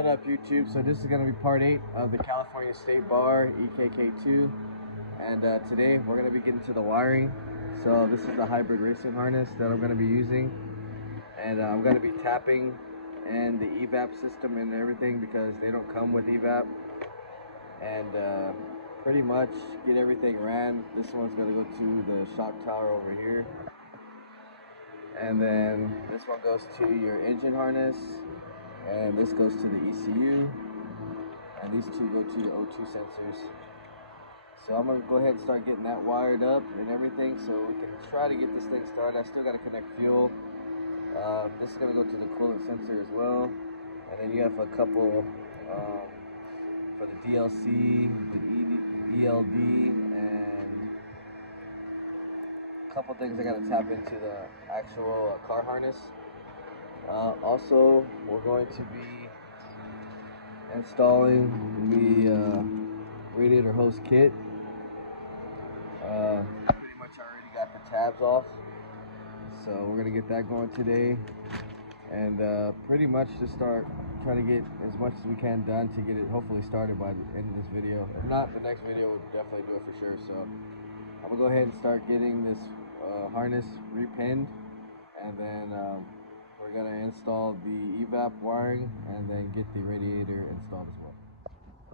What up, YouTube? So this is going to be part 8 of the California State Bar K20, and today we're going to be getting to the wiring. So this is the hybrid racing harness that I'm going to be using, and I'm going to be tapping and the evap system and everything because they don't come with evap, and pretty much get everything ran. This one's going to go to the shock tower over here, and then this one goes to your engine harness, and this goes to the ECU, and these two go to your O2 sensors. So I'm going to go ahead and start getting that wired up and everything so we can try to get this thing started. I still got to connect fuel. This is going to go to the coolant sensor as well, and then you have a couple for the DLC, the ELD, and a couple things I got to tap into the actual car harness. Also, we're going to be installing the radiator hose kit. Pretty much already got the tabs off, so we're going to get that going today, and pretty much just start trying to get as much as we can done to get it hopefully started by the end of this video. If not, the next video we'll definitely do it for sure. So I'm going to go ahead and start getting this harness repinned, and then we're going to install the evap wiring and then get the radiator installed as well.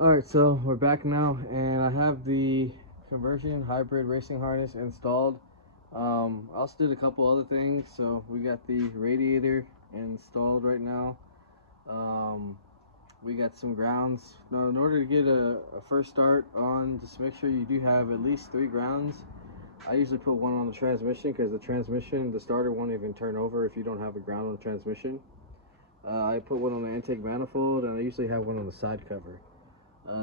Alright, so we're back now, and I have the conversion hybrid racing harness installed. I also did a couple other things. So we got the radiator installed right now. We got some grounds. Now, in order to get a first start on, just make sure you do have at least 3 grounds. I usually put one on the transmission because the starter won't even turn over if you don't have a ground on the transmission. I put one on the intake manifold, and I usually have one on the side cover.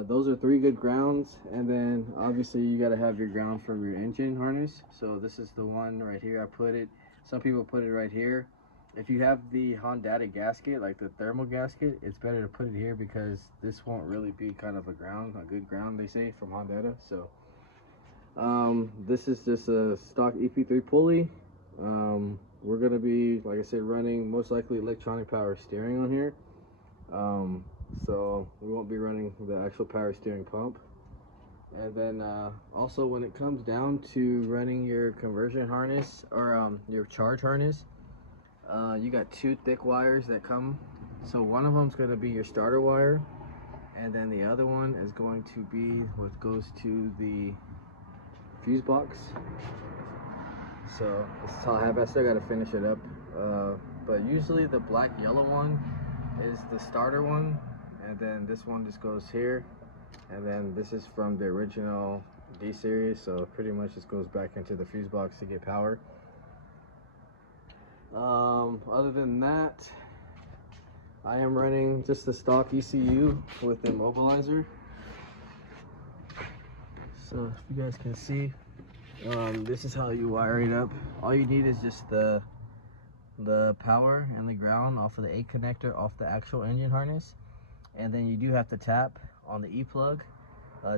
Those are 3 good grounds, and then obviously you got to have your ground for your engine harness. So this is the one right here. I put it, some people put it right here. If you have the Honda gasket, like the thermal gasket, it's better to put it here because this won't really be kind of a good ground, they say, from Honda. So this is just a stock EP3 pulley. We're going to be, like I said, running most likely electronic power steering on here. So we won't be running the actual power steering pump. And then also when it comes down to running your conversion harness or your charge harness, you got 2 thick wires that come. So one of them is going to be your starter wire, and then the other one is going to be what goes to the fuse box. So this is how I have it. I still got to finish it up, but usually the black yellow one is the starter one, and then this one just goes here, and then this is from the original D series, so pretty much just goes back into the fuse box to get power. Other than that, I am running just the stock ECU with the immobilizer. So if you guys can see, this is how you wire it up. All you need is just the power and the ground off of the A connector off the actual engine harness, and then you do have to tap on the E plug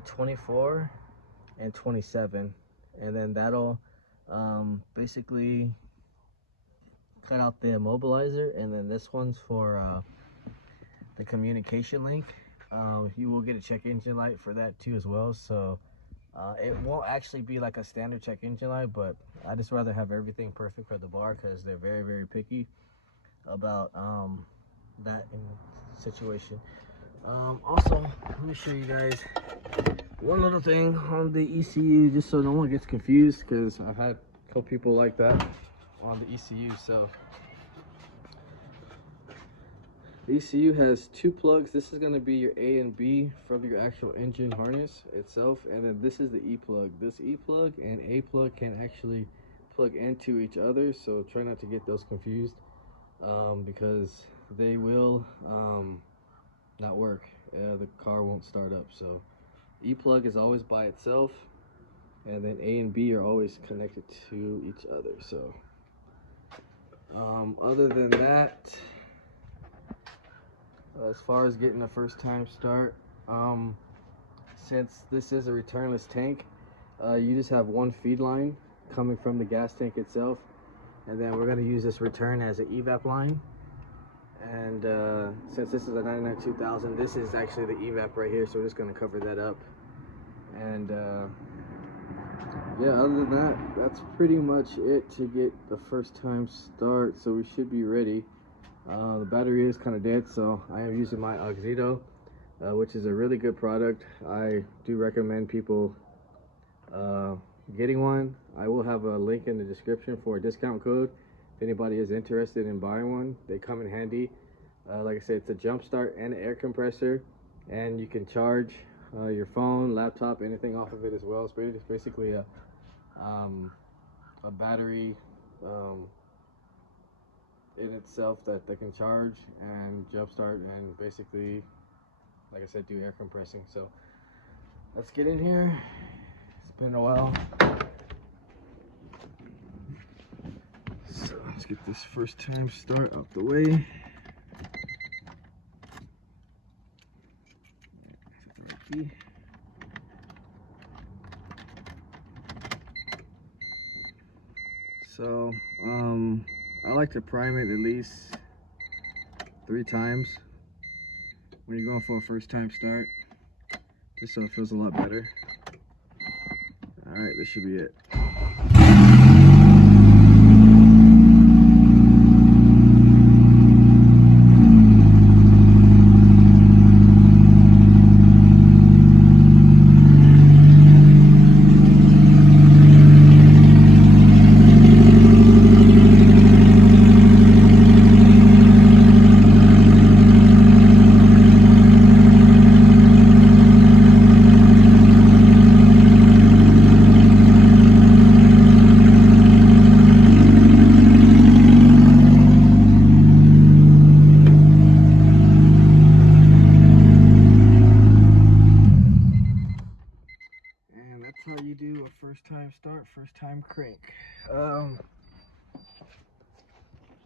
24 and 27, and then that'll basically cut out the immobilizer. And then this one's for the communication link. You will get a check engine light for that too as well. So it won't actually be like a standard check engine light, but I just rather have everything perfect for the bar because they're very, very picky about that situation. Also, let me show you guys one little thing on the ECU, just so no one gets confused, because I've had a couple people like that on the ECU. So the ECU has 2 plugs. This is going to be your A and B from your actual engine harness itself, and then this is the E plug. This E plug and A plug can actually plug into each other, so try not to get those confused, because they will not work. The car won't start up. So E plug is always by itself, and then A and B are always connected to each other. So other than that, as far as getting a first time start, since this is a returnless tank, you just have one feed line coming from the gas tank itself, and then we're going to use this return as an evap line. And since this is a 99 2000, this is actually the evap right here, so we're just going to cover that up. And yeah, other than that, that's pretty much it to get the first time start, so we should be ready. The battery is kind of dead, so I am using my Oxito, which is a really good product. I do recommend people getting one. I will have a link in the description for a discount code if anybody is interested in buying one. They come in handy. Like I said, it's a jump start and an air compressor, and you can charge your phone, laptop, anything off of it as well. It's basically a battery in itself that can charge and jump start, and basically, like I said, do air compressing. So let's get in here. It's been a while. So let's get this first time start out the way. So I like to prime it at least 3 times when you're going for a first time start, just so it feels a lot better. Alright, this should be it. How you do a first time start, first time crank.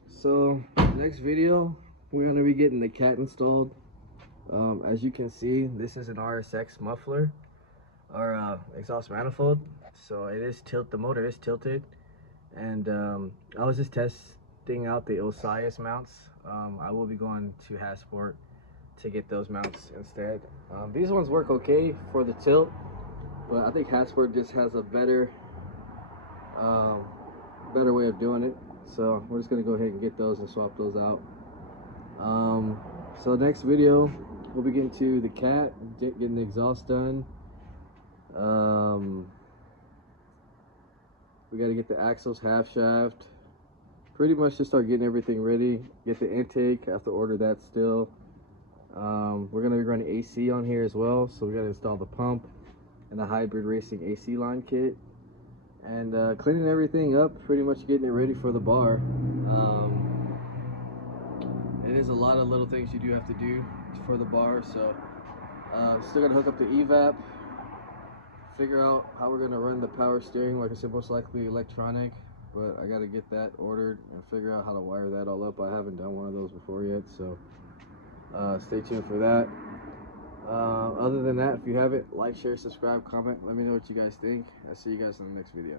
So next video, we're gonna be getting the cat installed. As you can see, this is an RSX muffler or exhaust manifold. So it is the motor is tilted, and I was just testing out the Osiris mounts. I will be going to Hasport to get those mounts instead. These ones work okay for the tilt, but I think Hasport just has a better way of doing it. So we're just gonna go ahead and get those and swap those out. So next video, we'll be getting to the cat, getting the exhaust done. We got to get the axles, half shaft. Pretty much just start getting everything ready. Get the intake. I have to order that still. We're gonna be running AC on here as well, so we got to install the pump and the hybrid racing AC line kit, and cleaning everything up, pretty much getting it ready for the bar. It is a lot of little things you do have to do for the bar, so still gotta hook up the evap, figure out how we're gonna run the power steering. Like I said, most likely electronic, but I gotta get that ordered and figure out how to wire that all up. I haven't done one of those before yet, so stay tuned for that. Other than that, if you haven't, like, share, subscribe, comment, let me know what you guys think. I'll see you guys in the next video.